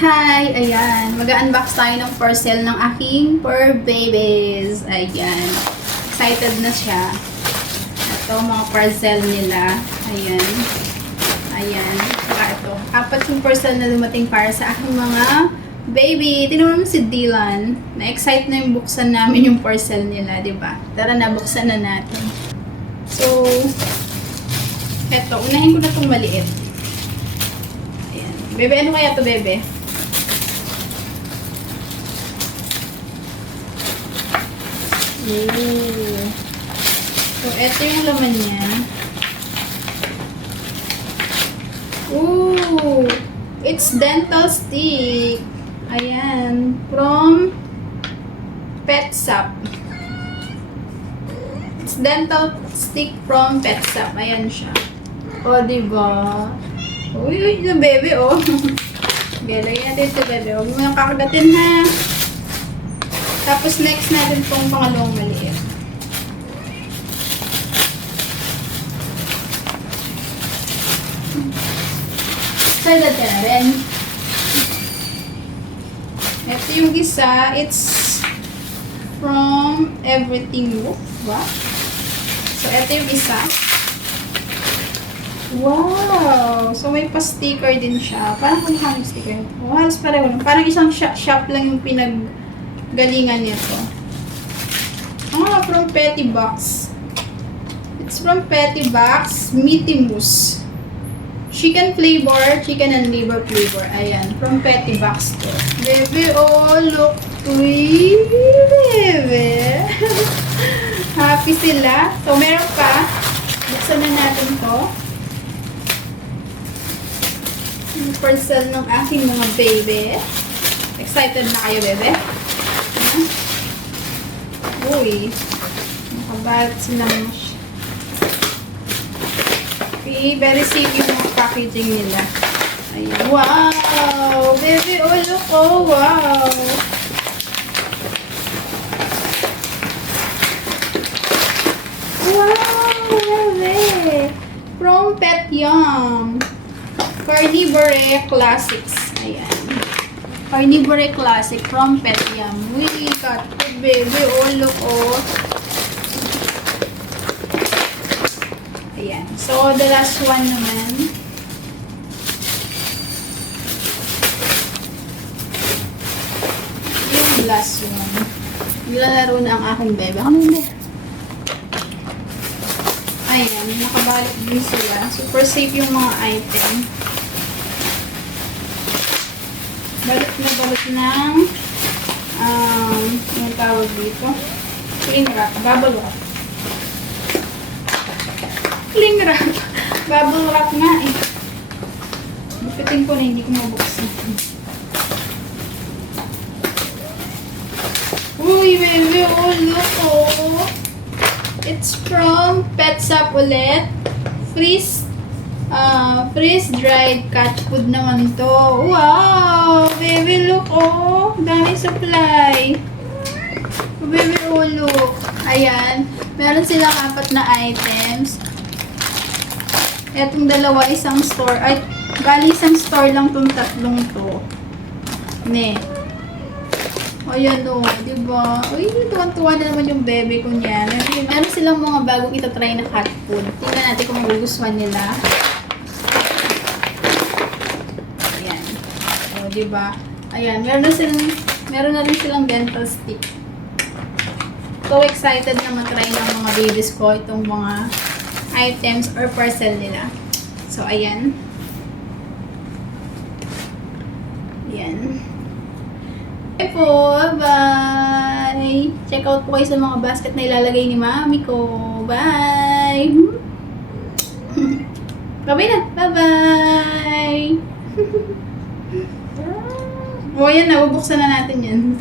Hi! Ayan. Mag-unbox tayo ng parcel ng aking fur babies. Ayan. Excited na siya. Ito, mga parcel nila. Ayan. Ayan. Saka ito. 4 yung parcel na dumating para sa aking mga baby. Tinawag mo si Dylan. Na-excite na yung buksan namin yung parcel nila, diba? Tara na, buksan na natin. So, eto. Unahin ko na itong maliit. Ayan. Bebe, ano kaya to, bebe? Ooh. So, ito yung laman niya. Ooh! It's dental stick. Ayan. From PetSap. It's dental stick from PetSap. Ayan siya. O, diba? Uy, yung bebe, oh. Galay natin ito, bebe. Huwag mo yung kakagatin, ha? Tapos next natin itong pangalawang maliit. Excited ka na rin. Ito yung isa. It's from Everything Wolf. Ba? So, ito yung isa. Wow! So, may pa-sticker din siya. Parang kung yung sticker. Oh, halos pareho. Parang isang shop lang yung galingan nito. From Petty Box. It's from Petty Box, Meaty Moose. Chicken flavor, chicken and liver flavor. Ayan, from Petty Box to. Bebe, oh, look. Uy, bebe. Happy sila. So, meron pa. Buksan na natin to. Yung parcel ng aking mga baby. Excited na kayo, bebe? Uy, nakabalat sila mo siya. Okay, very safe yung mga packaging nila. Ayan. Wow! Baby, oh look, oh wow! Wow, baby! From Pet Yum. Carnivore Classics. Ayan. Carnivore Classic from Pet Yum. Uy, cat food, baby. Oh, look, oh. Ayan. So, the last one naman. Yung last one. Nilalaro na ang aking bebe. Ano yun? Ayan. Nakabalik din sila. Super safe yung mga item. Balot ng yung tawag dito, cling wrap, bubble wrap. Cling wrap, bubble wrap nga eh. Bupitin ko na, hindi ko mabuksan. Uy, baby, oh, look, oh. It's from PetSap ulit. Freeze-dried cat food naman to. Wow! Baby, look, oh. Dami supply. Baby, oh, look. Ayan. Meron silang 4 na items. Etong dalawa, isang store. Ay, bali isang store lang tong 3 to. Ne. Ayan, oh. Diba? Uy, tuwan-tuwa na naman yung bebe ko niya. Meron silang mga bagong itatry na cat food. Tingnan natin kung magugustuhan nila. Diba? Ayan, meron na rin silang dental stick. So excited na matry ng mga babies ko itong mga items or parcel nila. So ayan. Ayan. Okay po, bye! Check out po kayo sa mga basket na ilalagay ni mami ko. Bye! Bye na! Bye-bye! O yan na, bubuksan na natin yan.